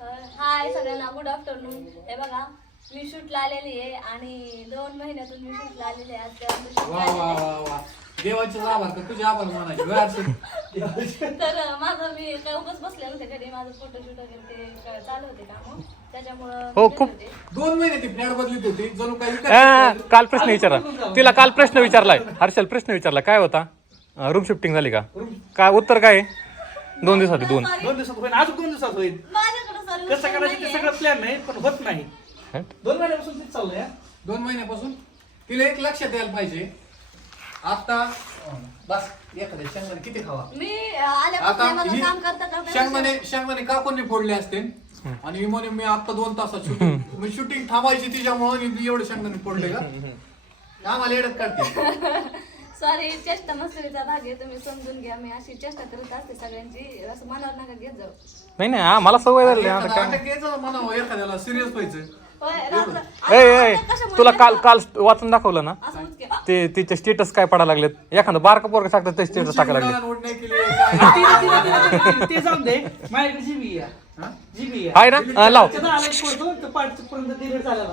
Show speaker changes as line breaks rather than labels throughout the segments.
हाय सगळ्यांना good afternoon हे बघा मी शूटला आलेली आहे आणि दोन महिन्यातून मी शूटला आलेली आहे.
आज ते आमचं shoot वा वा वा वा. देवाचे आभार का? तुझे आभार म्हणायचे. वेळ असेल.
तर माझं मी काय उगाच बसले होते घरी. माझं फोटोशूट वगैरे ते क- चालू होते काम.
त्याच्यामुळं हो, खूप- गेले होते. दोन महिने ती फ्लॅट बदलीत होती. जणू काही अं,
विकास काल प्रश्न विचारला. तिला काल प्रश्न विचारलाय. हर्षल प्रश्न विचारला. काय होता? रूम शिफ्टिंग झाली का? काय उत्तर काय? आहे? दोन दिवसात दोन.
दिवसात होईल अजून दोन दिवसात होईल कसं करायचं ते. सगळं प्लॅन नाही पण होत नाही? दोन महिन्यापासून तेच चाललंय हा. दोन महिन्यापासून? तिला एक लक्षात यायला पाहिजे. आता बस एखाद्या शेंगदाणे किती खावा?
मी आल्यापासून आता माझं ही काम करता करता
शेंगदाणे शेंगदाणे काकून फोडले असते आणि म्हणे मी आता दोन तासात शूटिंग मी शूटिंग थांबायची तिच्यामुळे एवढे शेंगदाणे फोडले का? आम्हाला येडत काढते.
सॉरी चेष्टा मस्करीचा भाग आहे तुम्ही समजून घ्या. मी अशी चेष्टा करत असते सगळ्यांची. असं मनावर नका घेत जाऊ.
नाही नाही हा, मला सवय झाली आता
काय? यायचं एखाद्याला सिरियस व्हायचं होय,
रात्र- ए ए आता कशामुळे तुला काल काल वाचून दाखवलं ना? का? असं उचके. ते तिचे स्टेटस काय पडायला लागलेत? एखादं बारका पोरग टाकतात ते स्टेटस टाकायला लागले उड्डाण उडणे केली
काय? तिला- तिला- तिला- तिला- ते जाऊन दे. माझ्याकडे जीबी आहे. हा? जीबी आहे. आहे
ना? लाव.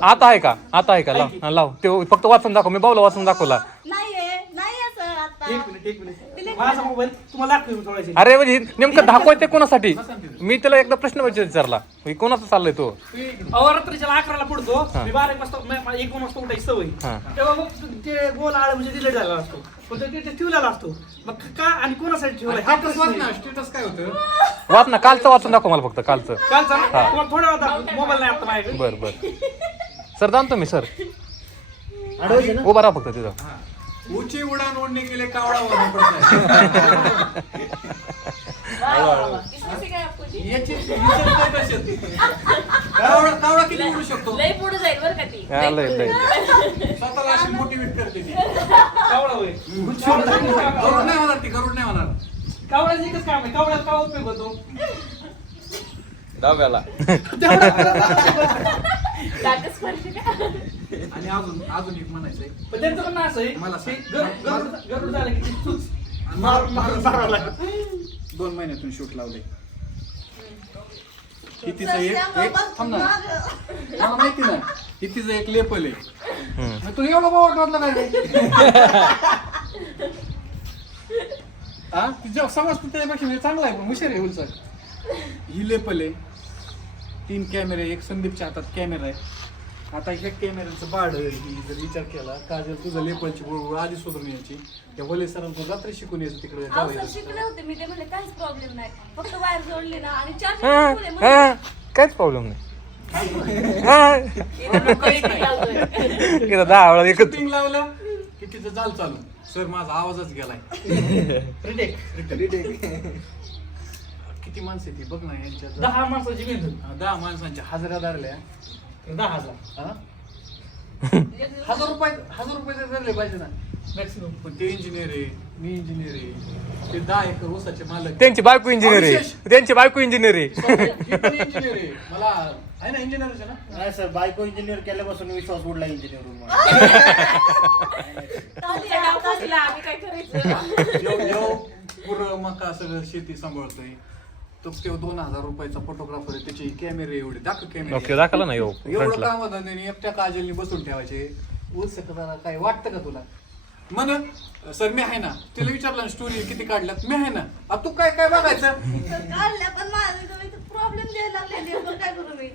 आता आहे का? आता आहे का? लाव. हा, लाव. ते फक्त वाचून दाखव. मी बाऊला वाचून दाखवला
नाहीये नाहीये सर आता
एक मिनिट एक मिनिट. माझा मोबाईल तुम्हाला दाखवेल मी थोड्याशी
अरे म्हणजे नेमकं दाखवायचं कोणासाठी? मी त्याला एकदा प्रश्न विचारला. हे कोणाचा चाललंय तो? तू ये
इकडं. अहो रात्रीच्या अकराला पडतो. मी बारा एक वाजता म- एक दोन वाजता उठायची सवय. हा. तेव्हा मग ते गोल आळ म्हणजे डिलीट झालेला असतो. पण ते ते ठेवलेला असतो. मग का आणि कोणासाठी ठेवलाय? हा स्टेटस प्रश्न वाच ना आहे. स्टेटस काय होतं?
वाच ना कालचं वाचून दाखव मला फक्त कालचं.
कालचा ना? तुम्हाला थोडा होता मोबाईल नाही आता माझ्याकडे.
बर बर. सर जाणतो मी सर. उभा राहा फक्त तिथं.
ऊंची उडान ओढणे केले कावडा वरनं पडताय.
किती काय आपली?
याची विचार काय कशी आहेत? कावडा कावडा किती उडू शकतो
लई पुढे जाईल बरं का ती
हा, लय लय लय.
स्वतःला अशी मोटिवेट करते ती कावडा होय गरुड नाही होणार ती गरुड नाही होणार एकच काम आहे उपयोग होतो
पडली का?
आणि अजून अजून एक म्हणायचंय पण त्यांचं पण असं आहे मला सांग. गरुड- गरुड गरुड झालं की ते चूच आणि मारावं. दोन महिन्यातून शूट लावले. सर, एक त्यामुळं एक बस थांब ना. मागं. मला माहिती ना हितीचं एक लेपल आहे. मग तुला एवढं बावट वाटलं काय रे? हा? तुझ्या समज तू त्याच्यापेक्षा म्हणजे चांगला आहे पण हुशार आहे उलसर ही लेपल आहे. तीन कॅमेरे एक संदीपच्या हातात कॅमेरा आहे. आता ह्या कॅमेऱ्याचं बाड ही जर विचार केला काजल तुझं लेपलची बरोबर आधी सोडून यायची. त्या वले सरांचं रात्री शिकून यायचं तिकडे
अहो, शिकले होते मी. ते म्हणले काहीच प्रॉब्लेम नाही. फक्त वायर जोडली ना आणि हा, चार्जिंग
काहीच प्रॉब्लेम नाही. हा, इथं दहा वेळा एकच.
शूटिंग लावलं की तिचं जाल चालू? सर माझा आवाजच गेलाय. किती माणसं ती? बघ ना यांच्या दहा माणसाची मेहनत दहा माणसांच्या हजऱ्या धरल्या दहा हजार. हा? हजार रुपये हजार रुपये तर धरले पाहिजे ना. मॅक्सिमम पण ते इंजिनियर आहे मी इंजिनियर आहे. ते दहा एकर ऊसाचे मालक
त्यांची बायको इंजिनियर आहे. त्यांची बायको इंजिनियर आहे.
इंजिनियर आहे. मला आहे ना इंजिनियरच आहे ना?
नाही सर बायको इंजिनियर केल्यापासून विश्वास उडला इंजिनियर
आम्ही काय करायचं?
जेव मका सगळं शेती सांभाळतोय. तो दोन हजार रुपयाचा फोटोग्राफर आहे त्याचे कॅमेरे एवढे. ओके कॅमेरे दाखवलं ना यो एवढं फ्रंटला काम त्यांनी एकट्या काजलनी बसून ठेवायचे. उलस काय वाटतं का तुला? म्हण सर मी आहे ना. तिला विचारलं स्टोरी किती काढल्यात? मी आहे ना. अब तू काय काय बघायचं? काढल्या
पण माझं प्रॉब्लेम द्यायला लागले काय करू
मी?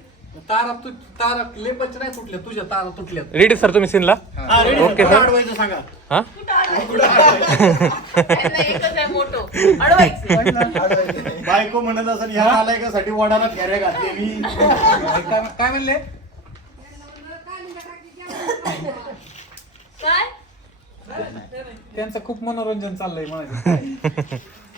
तारा तू तारा लेपच नाही तुटल्या तुझ्या तारा तुटल्यात.
रेडी सर तुम्ही सीनला
ओके सर अडवायचं सांगा? हा? बायको म्हणत असेल ह्या नालायकासाठी वडाला फेऱ्या घातले मी. काय काय म्हणले? काय? त्यांचं खूप मनोरंजन चाललंय म्हणायचं.